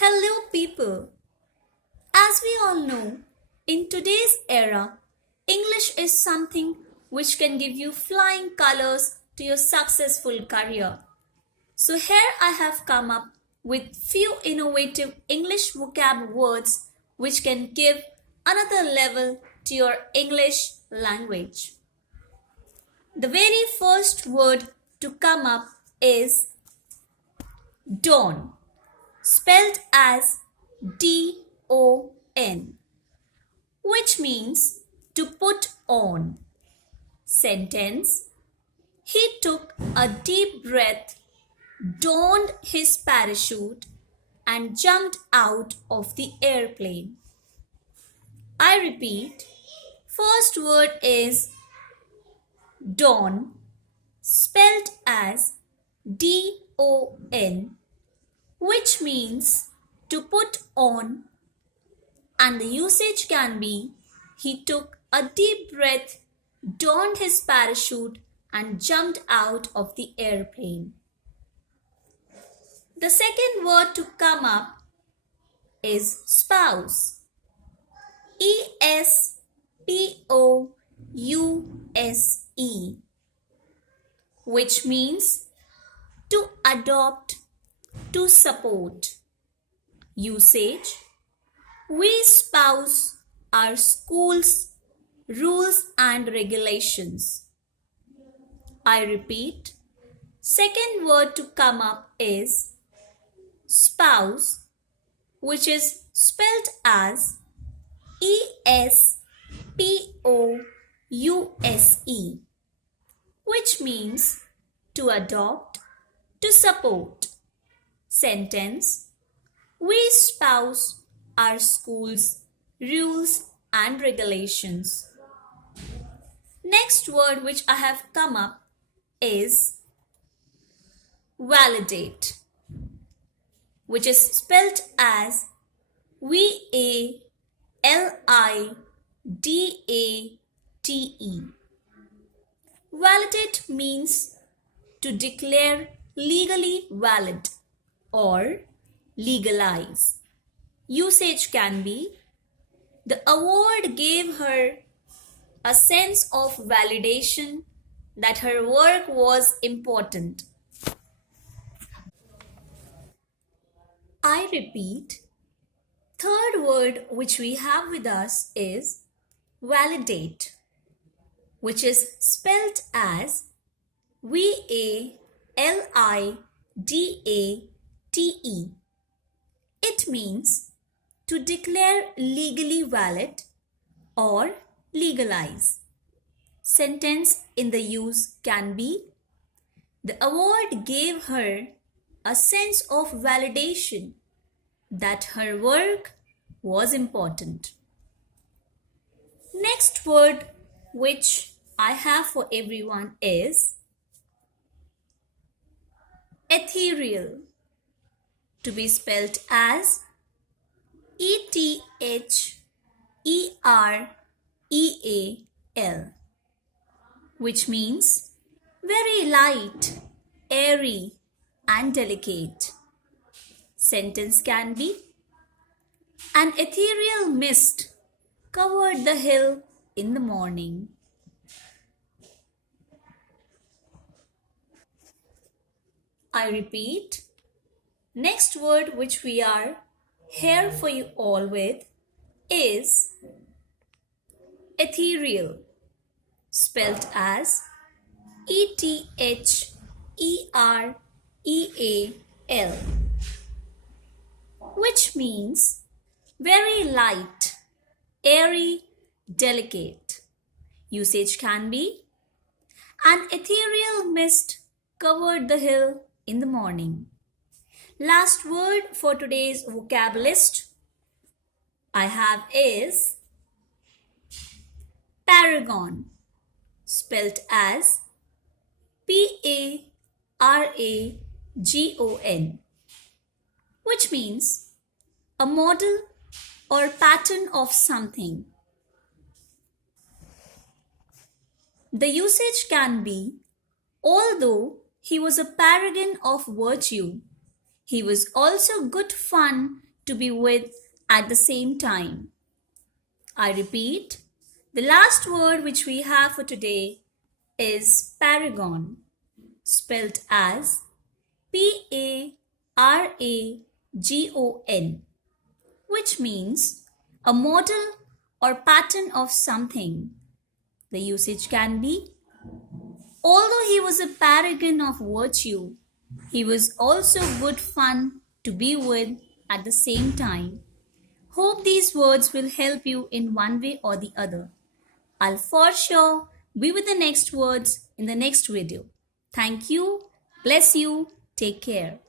Hello, people. As we all know, in today's era, English is something which can give you flying colors to your successful career. So here I have come up with few innovative English vocab words which can give another level to your English language. The very first word to come up is dawn, spelled as DON, which means to put on. Sentence: he took a deep breath, donned his parachute, and jumped out of the airplane. I repeat, first word is dawn, spelled as DON, which means to put on, and the usage can be he took a deep breath, donned his parachute, and jumped out of the airplane. The second word to come up is spouse, ESPOUSE, which means to adopt, to support. Usage: we espouse our school's rules and regulations. I repeat, second word to come up is spouse, which is spelled as ESPOUSE, which means to adopt, to support. Sentence: we espouse our school's rules and regulations. Next word which I have come up is validate, which is spelled as VALIDATE. Validate means to declare legally valid or legalize. Usage can be the award gave her a sense of validation that her work was important. I repeat, third word which we have with us is validate, which is spelled as VALIDATE. It means to declare legally valid or legalize. Sentence in the use can be the award gave her a sense of validation that her work was important. Next word which I have for everyone is ethereal, to be spelled as ETHEREAL, which means very light, airy, and delicate. Sentence can be an ethereal mist covered the hill in the morning. I repeat, next word which we are here for you all with is ethereal, spelled as ETHEREAL, which means very light, airy, delicate. Usage can be an ethereal mist covered the hill in the morning. Last word for today's vocab list I have is paragon, spelled as PARAGON, which means a model or pattern of something. The usage can be, although he was a paragon of virtue, he was also good fun to be with at the same time. I repeat, the last word which we have for today is paragon, spelled as PARAGON, which means a model or pattern of something. The usage can be, although he was a paragon of virtue, he was also good fun to be with at the same time. Hope these words will help you in one way or the other. I'll for sure be with the next words in the next video. Thank you. Bless you. Take care.